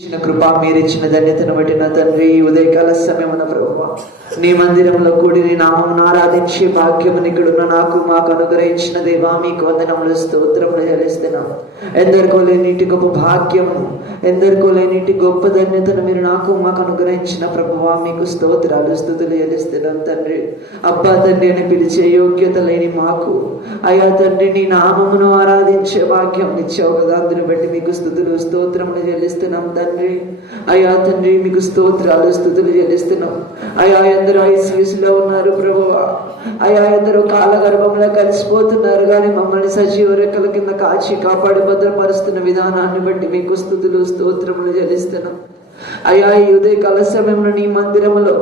ఇచ్చిన కృప, మీరిచ్చిన ధన్యతను బట్టి నా తండ్రి, ఉదయకాల సమయమున ప్రభువా నీ మందిరంలో కూడి నీ నామమును ఆరాధించే భాగ్యమును ఇక్కడున్న నాకు మాకు అనుగ్రహించిన దేవా మీకు వందనములు స్తోత్రములు చెల్లిస్తున్నాం. ఎందరికో లేనిటి గొప్ప భాగ్యమును, ఎందరికో లేనిటి గొప్ప ధన్యతను మీరు నాకు మాకు అనుగ్రహించిన ప్రభువా మీకు స్తోత్రాలు స్తుతులు చెల్లిస్తున్నాం. తండ్రి, అబ్బా తండ్రి అని పిలిచే యోగ్యత లేని మాకు అయ్యా తండ్రి నీ నామమును ఆరాధించే భాగ్యం ఇచ్చావు కదా, అందుని బట్టి మీకు స్తుతులు స్తోత్రములు చెల్లిస్తున్నాం. తండ్రి అయ్యా తండ్రి మీకు స్తోత్రాలు స్తుతులు చెల్లిస్తున్నాం. అయ్యా ఎందరో ఐసీయూస్లో ఉన్నారు ప్రభువా, అయ్యా ఎందరో కాలగర్భంలో కలిసిపోతున్నారు, కానీ మమ్మల్ని సజీవ రెక్కల కింద కాచి కాపాడి భద్రపరుస్తున్న విధానాన్ని బట్టి మీకు స్తుతులు స్తోత్రములు చెల్లిస్తున్నాం. అయ్యా ఈ ఉదయకాల సమయంలో నీ మందిరములో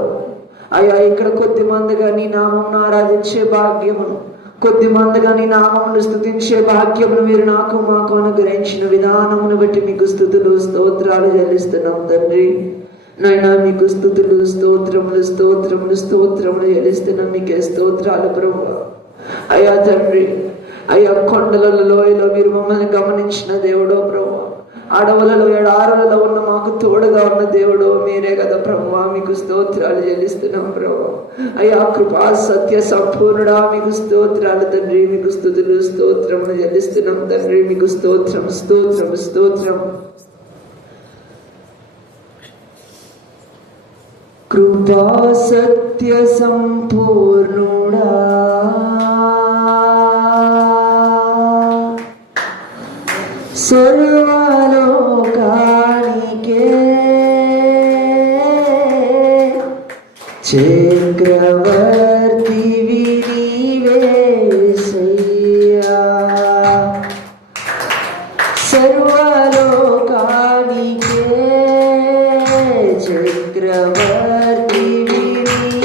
అయ్యా ఇక్కడ కొద్ది మందిగా నీ నామమును ఆరాధించే భాగ్యమును, కొద్ది మందిగా నీ నామమును స్తుతించే భాగ్యమును మీరు నాకు మాకు అనుగ్రహించిన విధానమును బట్టి మీకు స్తుతులు స్తోత్రాలు చెల్లిస్తున్నాం. తండ్రి నైనా మీకు స్తుతులు స్తోత్రములు స్తోత్రములు స్తోత్రములు చెల్లిస్తున్నాం. మీకే స్తోత్రాలు ప్రభువా. అయ్యా తండ్రి, అయ్యా కొండలలో లోయలో మీరు మమ్మల్ని గమనించిన దేవుడో ప్రభువా, అడవులలో ఎడారులలో ఉన్న మాకు తోడుగా ఉన్న దేవుడు మీరే కదా ప్రభువా, మీకు స్తోత్రాలు చెల్లిస్తున్నాం ప్రభువా. అయ్యా కృపా సత్య సంపూర్ణుడా మీకు స్తోత్రాలు తండ్రి, మీకు స్తుతులు స్తోత్రములు చెల్లిస్తున్నాం. తండ్రి మీకు స్తోత్రం స్తోత్రం స్తోత్రం. కృపా సత్య సంపూర్ణుడా సర్వలోకానికే చక్రవర్తివి నీవేసయ్యా, సర్వలోకానికే చక్రవర్తివి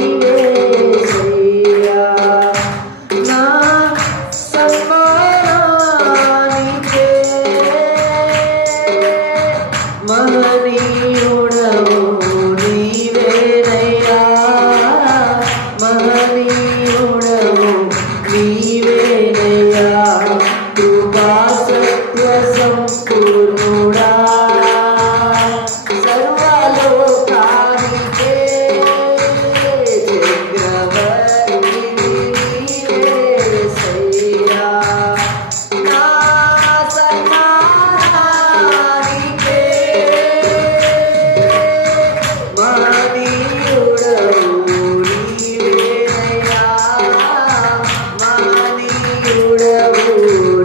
నీవేసయ్యా, నా సన్మానానికే మహనీయుడవు నీవేనయ్యా, మహనీయుడవు నీవేనయ్యా, కృపా సత్య సంపూర్ణుడా సర్వలోకానికే చక్రవర్తివి నీవేసయ్యా, నా సన్మానానికే మహనీయుడవు నీవేనయ్యా, మహనీయుడవు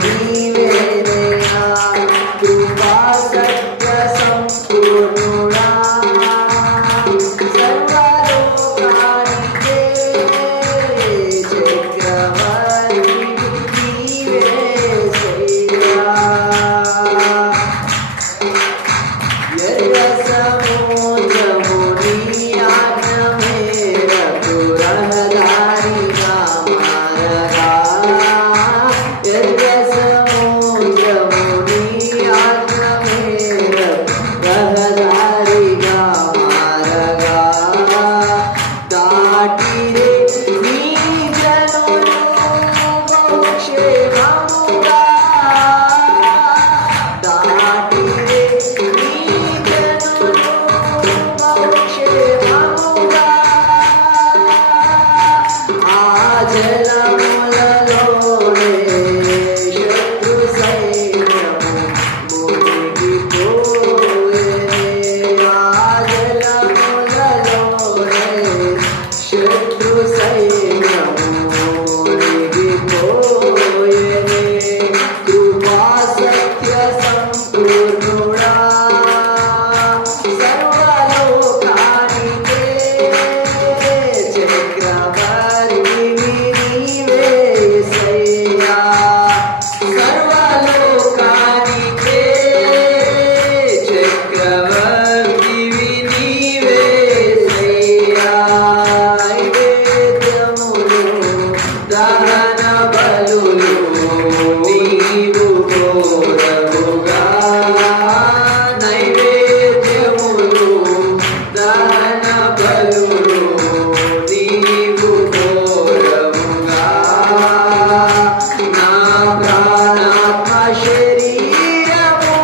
నీవేనయ్యా, కృపా సత్య సంపూర్ణుడా సర్వలోకానికే చక్రవర్తివి నీవేసయ్యా. ఎర్ర సముద్రము నీ ఆజ్ఞ మేరకు రహదారిగా మారగా, ఎర్ర సముద్రము నీ ఆజ్ఞ మేరకు రహదారిగా మారగా, దాటిరే నీ జనులు బహుక్షేమముగా, దాటిరే నీ జనులు బహుక్షేమముగా, ఆ జలములలోనే శత్రు సైన్యము మునిగిపోయెనే, ఆ జలములలోనే శత్రు సైన్యము మునిగిపోయెనే, కృపా సత్య సంపూర్ణుడా సర్వలోకానికే చక్రవర్తివి నీవేసయ్యా, సర్వలోకానికే చక్రవర్తివి నీవేసయ్యా, నైవేద్యములు దహన బలులు నీవు కోరవుగా, నైవేద్యములు దహన బలులు నీవు కోరవుగా, నా ప్రాణాత్మ శరీరము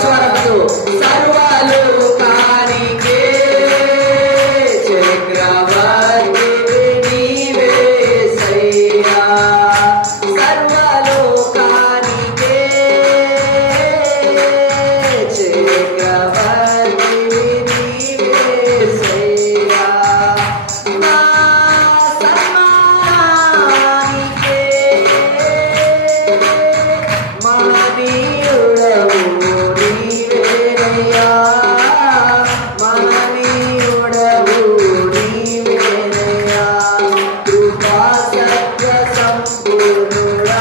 స్వరంతో సర్వలోకానికే చక్రవర్తి నీవేసయ్యా, సర్వలోకానికే చక్రవర్తి నీవేసయ్యా, నా సన్మానానికే మహనీయుడవు నీవేనయ్యా, మహనీయుడవు నీవేనయ్యా, కృపా సత్య సంపూర్ణుడా,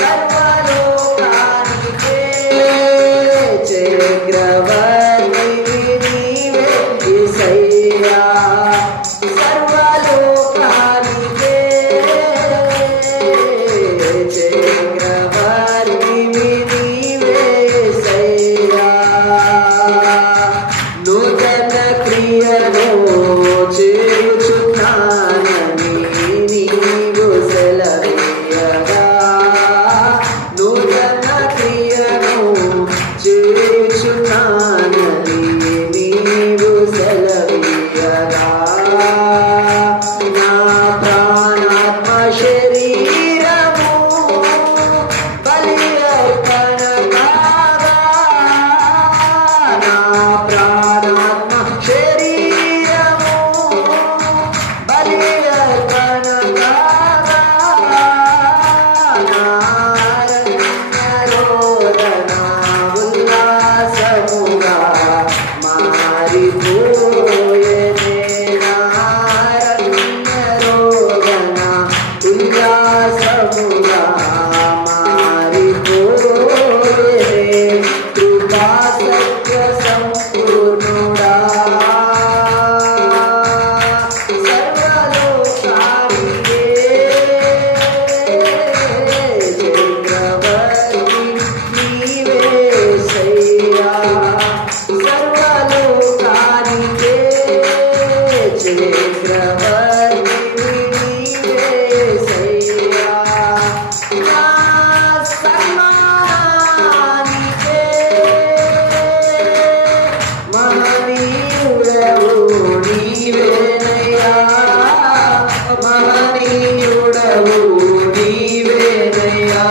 సర్వలోకానికే చక్రవర్తి నీవే యేసయ్యా, సర్వలోకానికే చక్రవర్తి నీవే యేసయ్యా, నూతన క్రియను చేయుచున్నానని నీవు సెలవీయగా, నూతన క్రియను చేయుచున్నానని నీవు సెలవీయగా, నా ప్రాణాత్మ శరీరము బలి అర్పణ కాగా, నా ప్రాణాత్మ శరీరము బలి అర్పణ కాగా, నా రమ్యరోదన ఉల్లాసముగా మారిపోయేనే, నా రమ్యరోదన ఉల్లాసముగా మారిపోయేనే, కృపా సత్య సంపూర్ణుడా, సర్వలోకానికే చక్రవర్తి నీవేసయ్యా, సర్వలోకానికే చక్రవర్తి నీవేసయ్యా, నా సన్మానానికే మహనీయుడవు నీవేనయ్యా, మహనీయుడవు నీవేనయ్యా,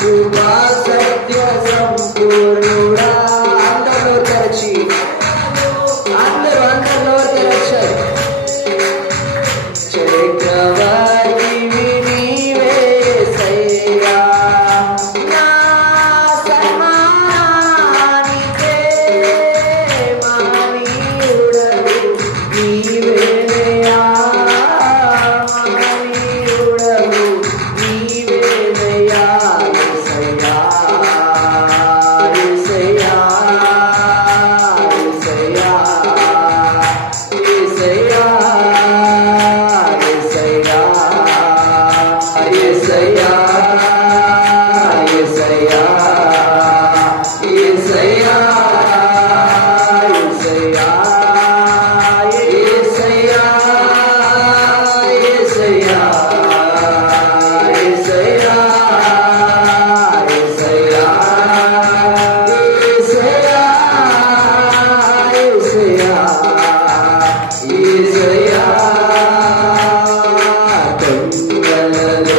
కృపా సత్య సంపూర్ణుడా. అందరూ తెరచి అందరూ తెరచారు. చక్రవర్తి నీవేసయ్యా, నా సన్మానానికే మహనీయుడవు నీవేనయ్యా, మహనీయుడవు నీవేనయ్యా, యేసయ్యా, యేసయ్యా, యేసయ్యా, యేసయ్యా, యేసయ్యా, యేసయ్యా, యేసయ్యా, యేసయ్యా, యేసయ్యా, యేసయ్యా, యేసయ్యా, యేసయ్యా, యేసయ్యా, యేసయ్యా, యేసయ్యా, దొంగలలో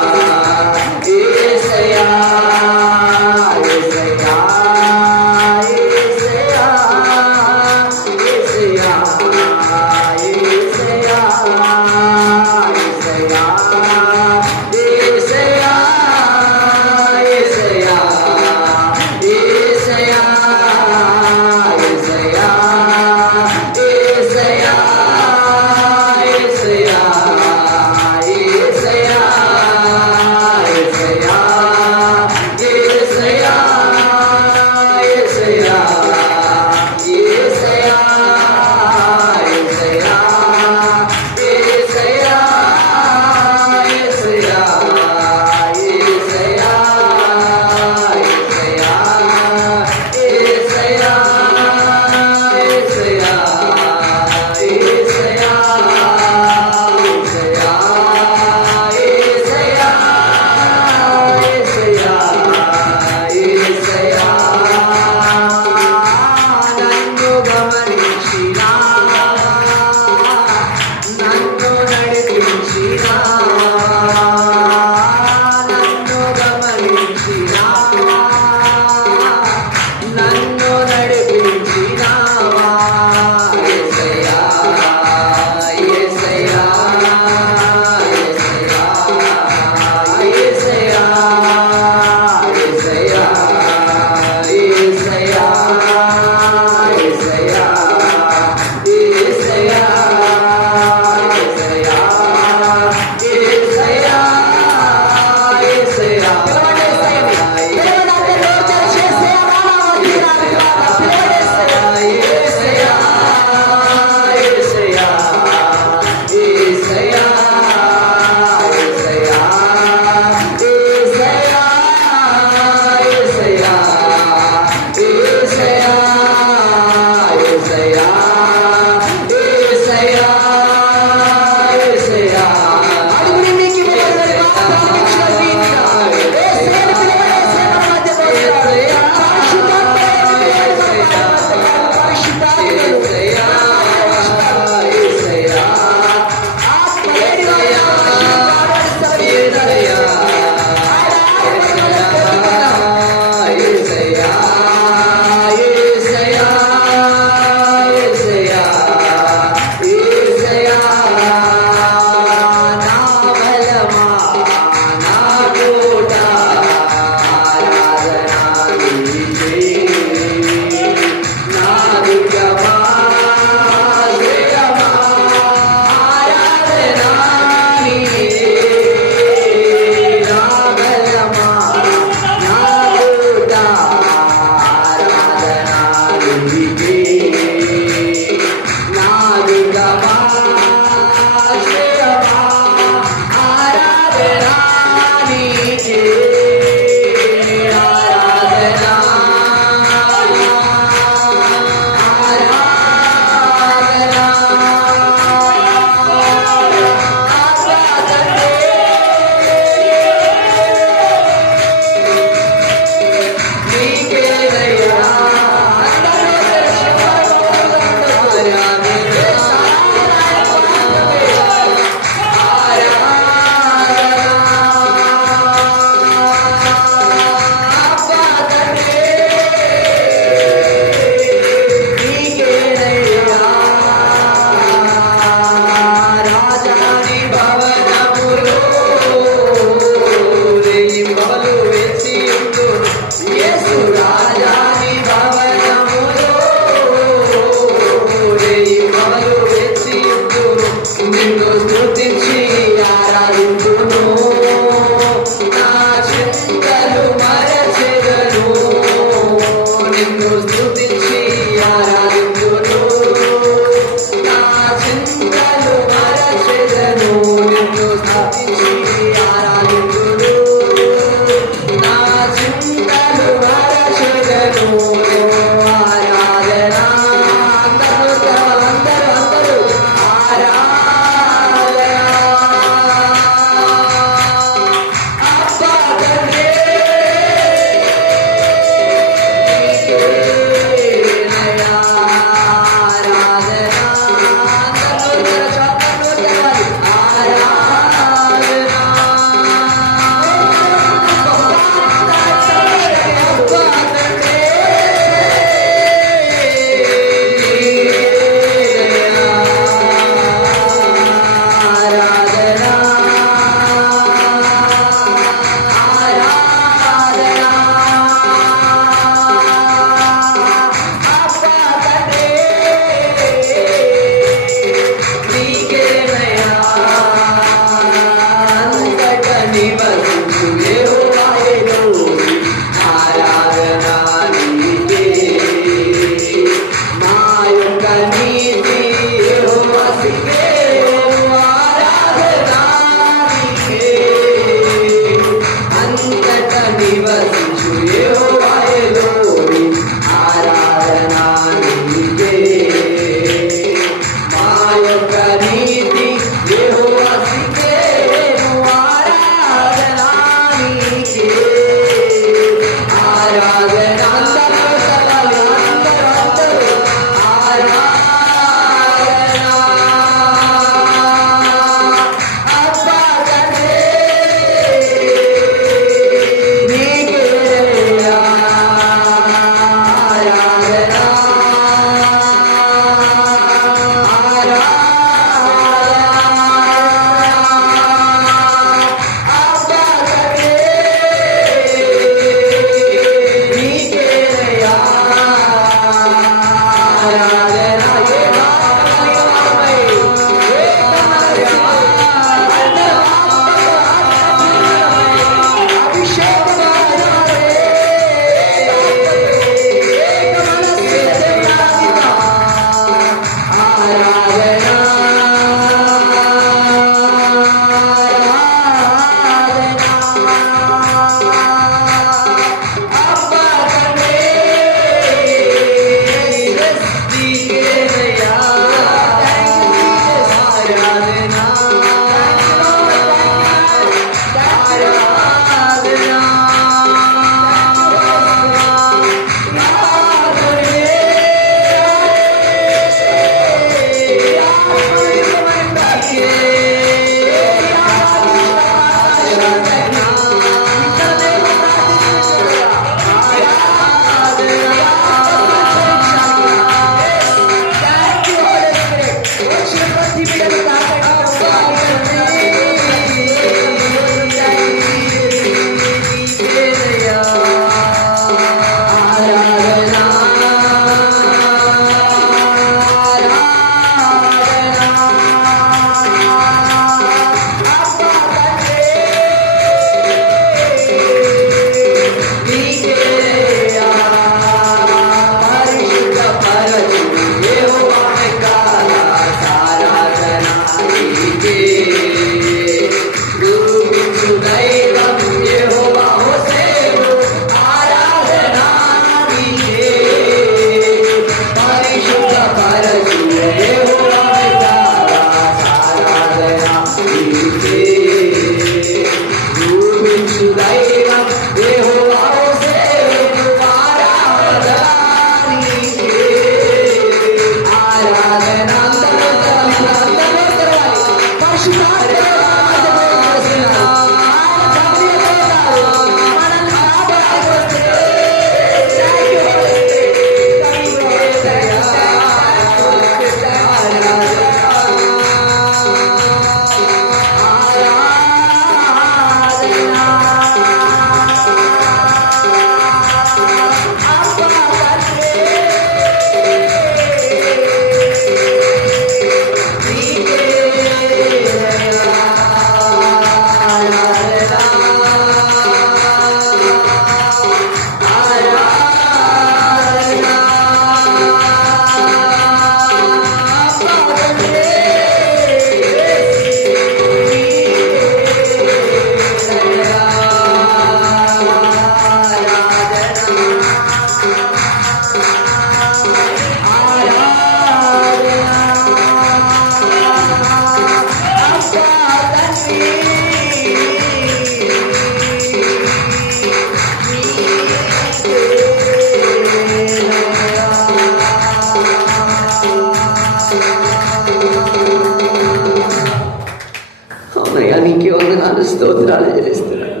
నీకే వందనాలు స్తోత్రాలు చెల్లిస్తున్నాను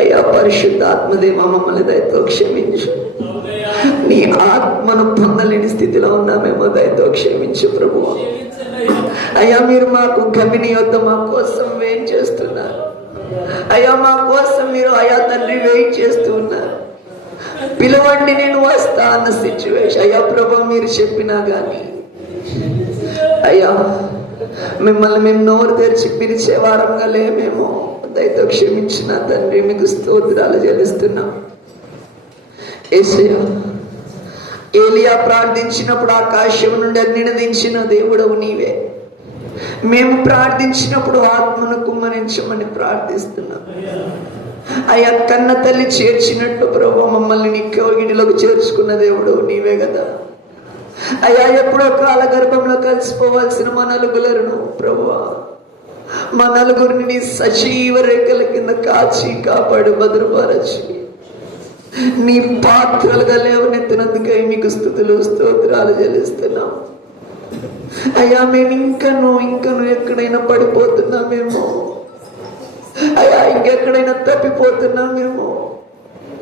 అయ్యా. పరిశుద్ధాత్మదేవ మమ్మల్ని దయతో క్షమించు. నీ ఆత్మను పొందలేని స్థితిలో ఉన్నామేమో దయతో క్షమించు ప్రభువా. అయ్యా మీరు మాకు గమిని యొద్ద మా కోసం వెయిట్ చేస్తున్నారు అయ్యా. మా కోసం మీరు అయ్యా తండ్రి వెయిట్ చేస్తూ ఉన్నారు. పిలవండి నేను వస్తా అన్న సిచ్యువేషన్ అయ్యా ప్రభు మీరు చెప్పినా గాని అయ్యా మిమ్మల్ని మేము నోరు తెరిచి పిలిచే వారంగా లేమేమో దయతో క్షమించిన తండ్రి మీకు స్తోత్రాలు చెల్లిస్తున్నాం. యేసయ్యా ఏలియా ప్రార్థించినప్పుడు ఆకాశం నుండి అగ్నిని దించిన దేవుడవు నీవే. మేము ప్రార్థించినప్పుడు ఆత్మను కుమ్మరించమని ప్రార్థిస్తున్నాం అయ్యా. కన్న తల్లి చేర్చినట్టు ప్రభు మమ్మల్ని నీ కౌగిలిలోకి చేర్చుకున్న దేవుడవు నీవే కదా అయ్యా. ఎప్పుడో కాల గర్భంలో కలిసిపోవాల్సిన మా నలుగులను ప్రభువా మా నలుగురిని నీ సజీవ రేఖల కింద కాచి కాపాడు భద్రపరచి నీ పాత్రలుగా లేవనెత్తినందుకై మీకు స్తుతులు స్తోత్రాలు చెల్లిస్తున్నాం అయ్యా. మేము ఇంకను ఎక్కడైనా పడిపోతున్నామేమో అయ్యా, ఇంకెక్కడైనా తప్పిపోతున్నామేమో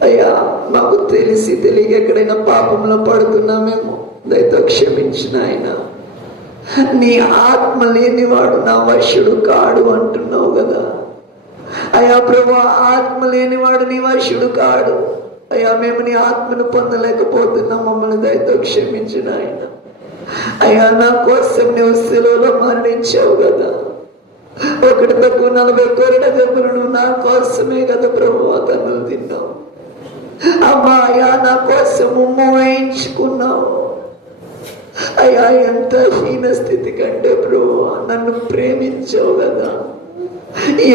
అయ్యా. మాకు తెలిసి తెలియక ఎక్కడైనా పాపంలో పడుతున్నామేమో దయతో క్షమించిన ఆయన. నీ ఆత్మ లేనివాడు నా వశుడు కాడు అంటున్నావు కదా అయ్యా ప్రభు. ఆత్మ లేనివాడు నీ వశుడు కాడు అయ్యా. మేము నీ ఆత్మను పొందలేకపోతున్నాం, మమ్మల్ని దయతో క్షమించిన ఆయన అయ్యా. నా కోసం నువ్వు శిలువలో మరణించావు కదా, 1 తక్కువ 40 కొరడ దెబ్బలను నా కోసమే కదా ప్రభు తన్నులు తిన్నావు అమ్మా అయ్యా. నా కోసం ఉమ్ము వేయించుకున్నావు అయ్యా. ఎంత హీన స్థితి కంటే ప్రభు నన్ను ప్రేమించావు కదా,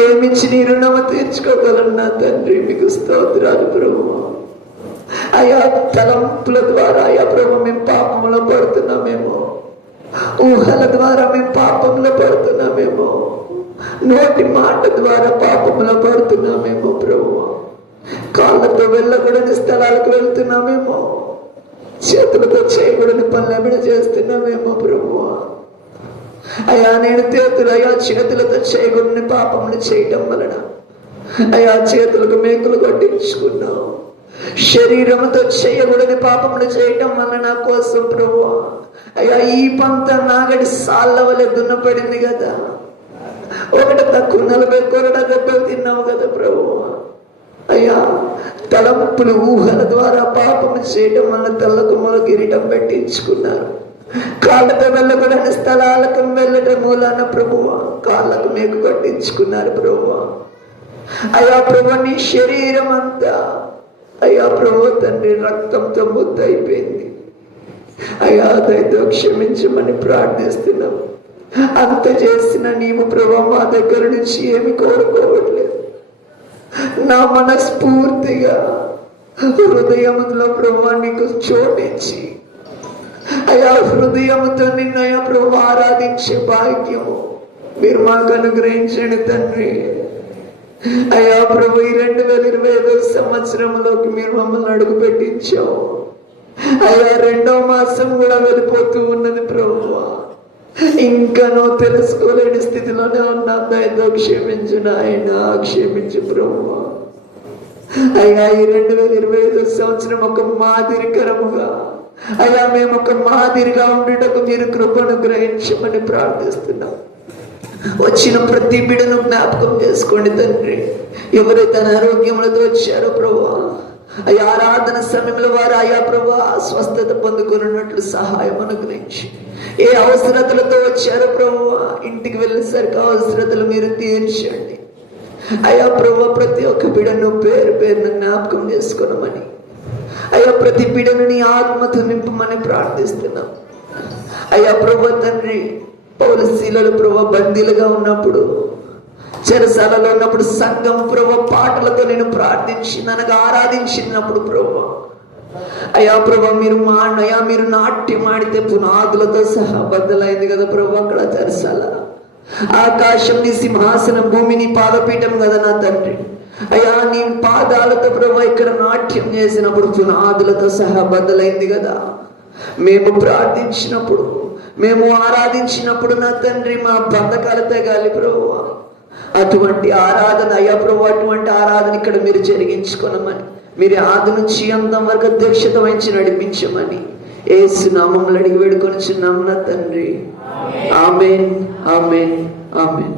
ఏమిచ్చి నీ రుణము తీర్చుకోగలను నా తండ్రి మీకు స్తోత్రాలు ప్రభు అయ్యా. తలంపుల ద్వారా అయ్యా ప్రభు మేము పాపంలో పడుతున్నామేమో, ఊహల ద్వారా మేము పాపంలో పడుతున్నామేమో, నోటి మాట ద్వారా పాపంలో పడుతున్నామేమో ప్రభు. కాళ్ళతో వెళ్ళకూడని స్థలాలకు వెళ్తున్నామేమో, చేతులతో చేయకూడని పనులు చేస్తున్నామేమో ప్రభు అయ్యా. నేను చేతులతో చేయకూడని పాపములు చేయటం వలన అయ్యా చేతులకు మేకులు కొట్టించుకున్నావు, శరీరముతో చేయకూడని పాపములు చేయటం వల్ల నా కోసం ప్రభు అయ్యా ఈ పంత నాగడి సాళ్ళ వల్ల దున్నపడింది కదా, 1 తక్కువ 40 కొరడ దెబ్బలు తిన్నావు కదా ప్రభు అయ్యా. తలంపులు ఊహల ద్వారా పాపము చేయటం వల్ల తలకు మొల కిరీటం పెట్టించుకున్నారు, కాళ్ళతో వెళ్ళకూడని స్థలాలకు వెళ్ళటం మూలాన ప్రభువ కాళ్ళకు మేకు కట్టించుకున్నారు ప్రభు అయ్యా. ప్రభు నీ శరీరం అంతా అయ్యా ప్రభు తండ్రి రక్తంతో ముద్దయిపోయింది అయ్యా. దయతో క్షమించమని ప్రార్థిస్తున్నాం. అంత చేసిన నీవు ప్రభు మా దగ్గర నుంచి ఏమి కోరుకోవట్లేదు. నా మనస్ఫూర్తిగా హృదయంలో ప్రభు నీకు చోటించి అయ్యా హృదయంతో నిన్నయ్యా ప్రభు ఆరాధించే భాగ్యము మీరు మాకు అనుగ్రహించండి తండ్రి అయ్యా. ప్రభు ఈ 2025 సంవత్సరంలోకి మీరు మమ్మల్ని అడుగు పెట్టించావు అయ్యా. 2వ మాసం కూడా వెళ్ళిపోతూ ఉన్నది ప్రభు ఇంకా నువ్వు తెలుసుకోలేని స్థితిలోనే ఉన్నా దయతో క్షమించు నాయన, క్షమించు ప్రభువా. అయ్యా ఈ 2025 సంవత్సరం ఒక మాదిరికరముగా అయ్యా మేము ఒక మాదిరిగా ఉండటకు మీరు కృపను గ్రహించమని ప్రార్థిస్తున్నాం. వచ్చిన ప్రతి బిడ్డను జ్ఞాపకం చేసుకోండి తండ్రి. ఎవరైతే అనారోగ్యములతో వచ్చారో ప్రభువా, అయ్యా ఆరాధన సమయంలో వారు అయ్యా ప్రభువా స్వస్థత పొందుకున్నట్లు సహాయం అనుగ్రహించి, ఏ అవసరతలతో వచ్చారో ప్రభువా ఇంటికి వెళ్ళేసరికి అవసరతలు మీరు తీర్చండి. అయ్యా ప్రభువా ప్రతి ఒక్క బిడ్డను పేరు పేరును జ్ఞాపకం చేసుకోనమని, అయ్యా ప్రతి బిడ్డను నీ ఆత్మతో నింపమని ప్రార్థిస్తున్నాం. అయ్యా ప్రభువా తండ్రి, పౌలు శీలలు ప్రభువా బందీలుగా ఉన్నప్పుడు, చెరసాలలో ఉన్నప్పుడు సంఘం ప్రభువా పాటలతో నేను ప్రార్థించి నన్ను ఆరాధించినప్పుడు ప్రభువా అయ్యా ప్రభువా మీరు నాట్యం ఆడితే పునాదులతో సహా బద్దలైంది కదా ప్రభువా. అక్కడ చెరసాల ఆకాశం నీ సింహాసనం, భూమి నీ పాదపీఠం కదా నా తండ్రి. అయ్యా నీ పాదాలతో ప్రభువా ఇక్కడ నాట్యం చేసినప్పుడు పునాదులతో సహా బద్దలైంది కదా. మేము ప్రార్థించినప్పుడు, మేము ఆరాధించినప్పుడు నా తండ్రి మా బంధకాలు తెగాలి ప్రభువా. అటువంటి ఆరాధన అయ్యా ప్రభు, అటువంటి ఆరాధన ఇక్కడ మీరు జరిగించుకోనమని, మీరు ఆది నుంచి అంతం వరకు అధ్యక్షత వహించి నడిపించమని యేసు నామములో అడిగి వేడుకొనుచున్నాం నా తండ్రి. ఆమేన్, ఆమేన్, ఆమేన్.